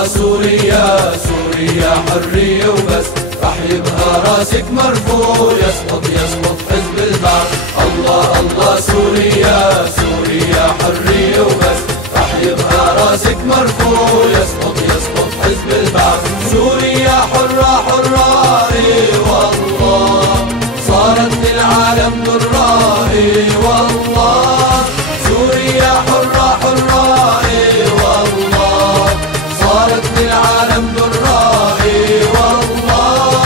الله سوريا سوريا حرية وبس، رح يبقى راسك مرفوع يسقط يسقط حزب البعث. الله الله سوريا سوريا حرية وبس، رح يبقى راسك مرفوع يسقط يسقط حزب البعث. سوريا حرة حرة اي والله، صارت للعالم ضرة اي والله. سوريا حرة حرة اي والله، صارت للعالم ضرة اي والله.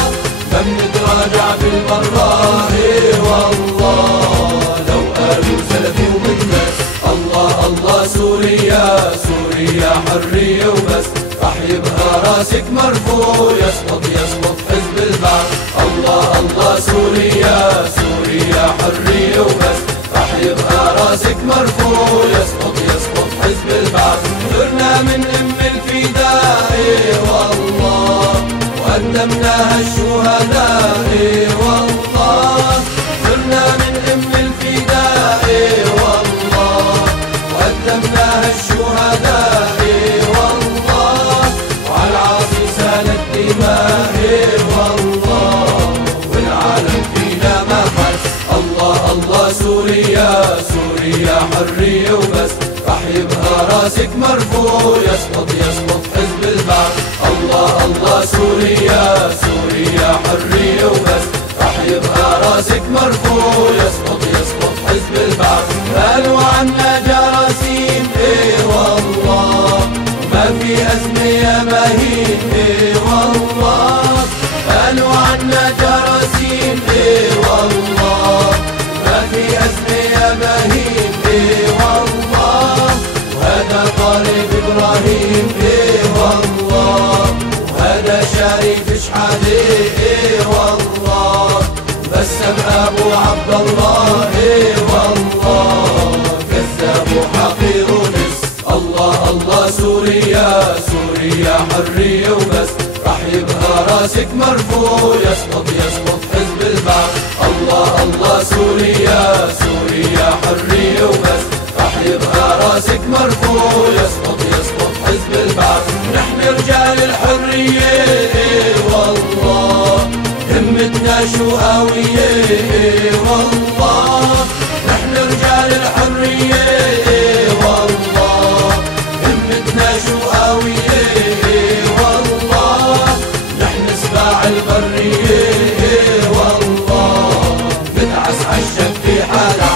لم نتراجع بالمرة اي والله، لو قالوا سلفي ومنس. الله الله سوريا سوريا حرية وبس، رح يبقى راسك مرفوع يسقط يسقط حزب البعث. الله الله سوريا سوريا حرية وبس، رح يبقى راسك مرفوع يسقط يسقط حزب البعث. صرنا من الفداء والله، وقدمناها الشهداء والله. صرنا من الفداء والله، وقدمناها الشهداء والله. وعلى العاصي سالت دماء والله، والعالم فينا ما حس. الله الله سوريا سوريا حرية وبس، رح يبقى راسك مرفوع يسقط يسقط حزب البعث. الله الله سوريا سوريا حرية وبس، رح يبقى راسك مرفوع يسقط يسقط حزب البعث. قالوا عنا جراثيم اي والله، ما في أزمة يا مهين اي والله. قالوا عنا جراثيم اي والله، ما في أزمة يا مهين اي والله. وهذا طالب إبراهيم اي والله، وهذا شريف شحادة اي والله. بسم أبو عبد الله اي والله، كذاب وحقير ونس. الله الله سوريا سوريا حرية وبس، رح يبقى راسك مرفوع يسقط يسقط حزب البعث. الله الله سوريا سوريا حرية وبس، رح يبقى راسك مرفوع يسقط يسقط حزب البعث. نحن رجال الحرية والله، همتنا شو قوية والله. نحن رجال الحرية والله، همتنا شو قوية والله. نحن سباع البرية والله، ندعس عالشب في حالة.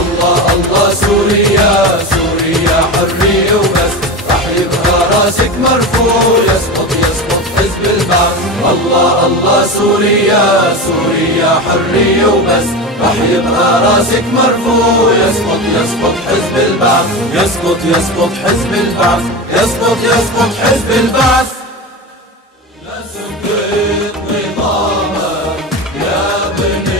الله الله سوريا سوريا حرية وبس، رح يبقى راسك مرفوع يسقط يسقط حزب البعث. الله الله سوريا سوريا حرية وبس، رح يبقى راسك مرفوع يسقط يسقط حزب البعث. يسقط يسقط حزب البعث، يسقط يسقط حزب البعث. لا سقط نظامك يا ابن